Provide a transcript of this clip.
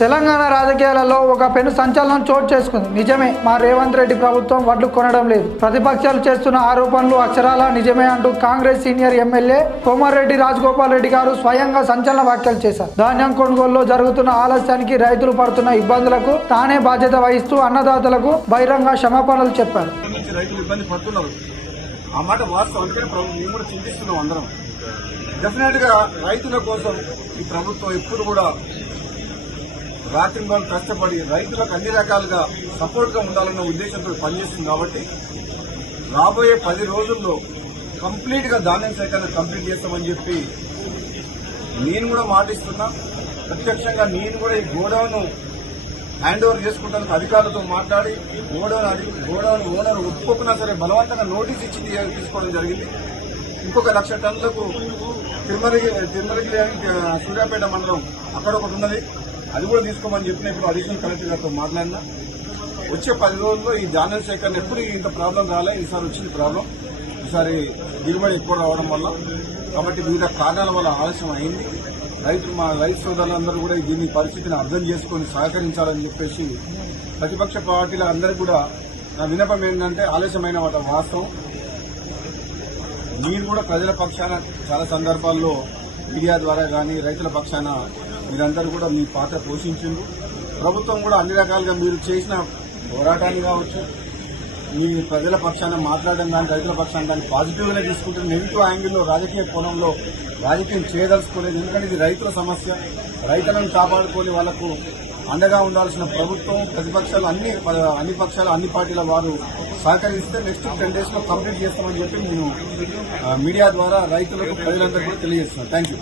తెలంగాణ రాజకీయాలలో ఒక పెను సంచలనం చోటు చేసుకుంది. నిజమే, మా రేవంత్ రెడ్డి ప్రభుత్వం వడ్లు కొనడం లేదు. ప్రతిపక్షాలు చేస్తున్న ఆరోపణలు అక్షరాల నిజమే అంటూ కాంగ్రెస్ సీనియర్ ఎమ్మెల్యే కోమారెడ్డి రాజగోపాల్ రెడ్డి గారు స్వయంగా సంచలన వ్యాఖ్యలు చేశారు. ధాన్యం కొనుగోలులో జరుగుతున్న ఆలస్యానికి రైతులు పడుతున్న ఇబ్బందులకు తానే బాధ్యత వహిస్తూ అన్నదాతలకు బహిరంగ క్షమాపణలు చెప్పారు. డెఫినెట్ గా రైతుల కోసం ఈ ప్రభుత్వం ఎప్పుడు కూడా రాత్రింబాలు కష్టపడి రైతులకు అన్ని రకాలుగా సపోర్ట్ గా ఉండాలన్న ఉద్దేశంతో పనిచేస్తుంది. కాబట్టి రాబోయే 10 రోజుల్లో కంప్లీట్ గా ధాన్యం సేకరణ కంప్లీట్ చేస్తామని చెప్పి నేను కూడా మాటిస్తున్నా. ప్రత్యక్షంగా నేను కూడా ఈ గోడౌన్ హ్యాండ్ ఓవర్ చేసుకుంటానికి అధికారులతో మాట్లాడి గోడౌన్ ఓనర్ ఒప్పుకున్నా సరే బలవంతంగా నోటీస్ ఇచ్చి తీసుకోవడం జరిగింది. ఇంకొక 1,00,000 టన్నులకు తిరుమలగిరి సూర్యాపేట మండలం అక్కడ ఒకటి ఉన్నది, అది కూడా తీసుకోమని చెప్పిన ఇప్పుడు అడిషనల్ కలెక్టర్ గారితో మాట్లాడినా. వచ్చే 10 రోజుల్లో ఈ ధాన్యం సేకరణ ఎప్పుడు ఇంత ప్రాబ్లం రాలే, ఈసారి వచ్చింది ప్రాబ్లం. ఈసారి దిగుబడి ఎక్కువ రావడం వల్ల, కాబట్టి వివిధ కారణాల వల్ల ఆలస్యం అయింది. మా రైతు సోదరులందరూ కూడా దీన్ని పరిస్థితిని అర్థం చేసుకుని సహకరించాలని చెప్పేసి ప్రతిపక్ష పార్టీల అందరికీ కూడా నా విన్నపం ఏంటంటే, ఆలస్యమైన వాస్తవం. మీరు కూడా ప్రజల పక్షాన చాలా సందర్భాల్లో మీడియా ద్వారా కానీ రైతుల పక్షాన మీరందరూ కూడా మీ పాత్ర పోషించిండ్రు. ప్రభుత్వం కూడా అన్ని రకాలుగా మీరు చేసిన పోరాటాన్ని కావచ్చు, మీ ప్రజల పక్షాన మాట్లాడడం కానీ రైతుల పక్షాన దాన్ని పాజిటివ్గానే తీసుకుంటుంది. నెగిటివ్ యాంగిల్లో రాజకీయ కోణంలో రాజకీయం చేయదలుచుకోలేదు. ఎందుకంటే ఇది రైతుల సమస్య. రైతులను కాపాడుకొని వాళ్లకు అండగా ఉండాల్సిన ప్రభుత్వం, ప్రతిపక్షాలు అన్ని పక్షాలు అన్ని పార్టీల వారు సహకరిస్తే నెక్స్ట్ 10 days లో కంప్లీట్ చేస్తామని చెప్పి నేను మీడియా ద్వారా రైతులకు ప్రజలందరికీ తెలియజేస్తున్నాను. Thank you.